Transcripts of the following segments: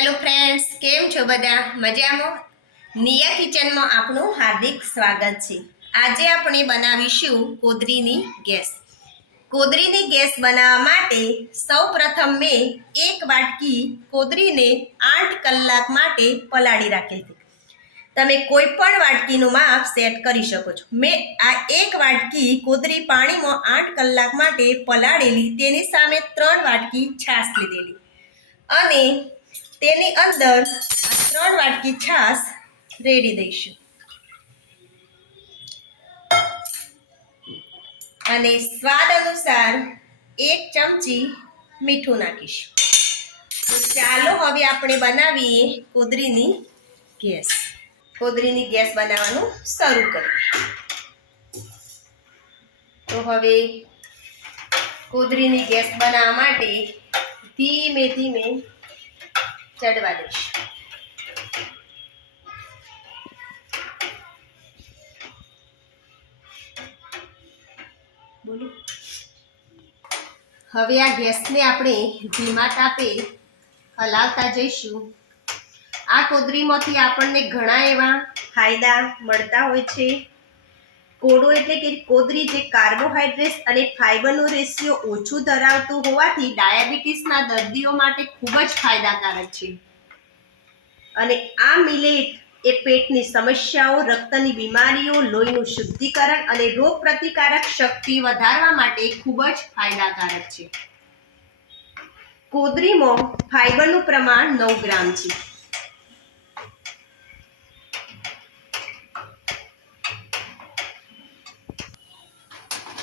Hello friends, કેમ છો બધા? મજામાં? નિયા કિચનમાં આપનું હાર્દિક સ્વાગત છે. આજે આપણે બનાવીશું કોદરીની ગેસ. કોદરીની ગેસ બનાવવા માટે સૌપ્રથમ મેં એક વાટકી કોદરીને 8 કલાક માટે પલાળી રાખી હતી. તમે કોઈ પણ વાટકીનું માપ સેટ કરી શકો છો. મેં આ એક વાટકી કોદરી પાણીમાં 8 કલાક માટે પલાળેલી, તેની સામે 3 વાટકી છાશ લીધેલી અને તેની અંદર 3 વાટકી છાશ રેડી દઈશું અને સ્વાદ અનુસાર 1 ચમચી મીઠું નાખીશું. તો ચાલો હવે આપણે બનાવીએ કોદરીની ગેસ. કોદરીની ગેસ બનાવવાનું શરૂ કરીએ. તો હવે કોદરીની ગેસ બનાવવા માટે ધીમે ધીમે ચડવા દઈશું. હવે આ ગેસને આપણે ધીમા તાપે હલાવતા જઈશું. આ કોદરીમાંથી આપણને ઘણા એવા ફાયદા મળતા હોય છે. કોદો એટલે કે કોદરી જે કાર્બોહાઈડ્રેટ્સ અને ફાઈબરનો રેશિયો ઓછું ધરાવતું હોવાથી ડાયાબિટીસના દર્દીઓ માટે ખૂબ જ ફાયદાકારક છે. અને આ મિલેટ એ પેટની સમસ્યાઓ, રક્તની બીમારીઓ, લોહીનું શુદ્ધિકરણ અને રોગ પ્રતિકારક શક્તિ વધારવા માટે ખૂબ જ ફાયદાકારક છે. કોદરીમાં ફાઈબરનું પ્રમાણ 9 ગ્રામ છે.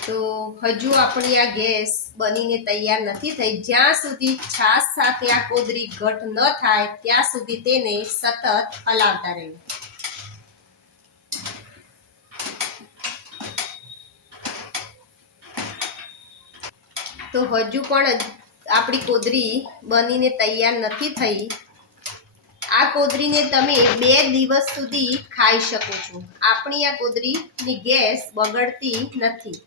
તો હજુ આપણી આ ગેસ બનીને તૈયાર નથી થઈ. જ્યાં સુધી છાશ સાથે આ કોદરી ઘટ ન થાય ત્યાં સુધી તેને સતત હલાવતા રહેવું. તો હજુ પણ આપણી કોદરી બનીને તૈયાર નથી થઈ. આ કોદરીને તમે 2 દિવસ સુધી ખાઈ શકો છો. આપણી આ કોદરીની ગેસ બગડતી નથી.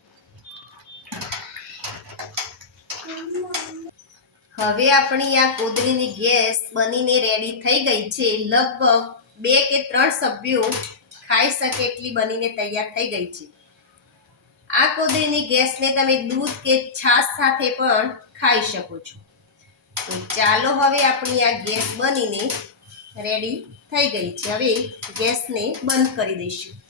હવે આપણી આ કોદરીની ગેસ બનીને રેડી થઈ ગઈ છે. લગભગ 2 કે 3 સભ્યો ખાઈ શકે એટલી બનીને તૈયાર થઈ ગઈ છે. આ કોદરીની ગેસને તમે દૂધ કે છાશ સાથે પણ ખાઈ શકો છો. તો ચાલો હવે આપણી આ ગેસ બનીને રેડી થઈ ગઈ છે. હવે ગેસને બંધ કરી દઈશું.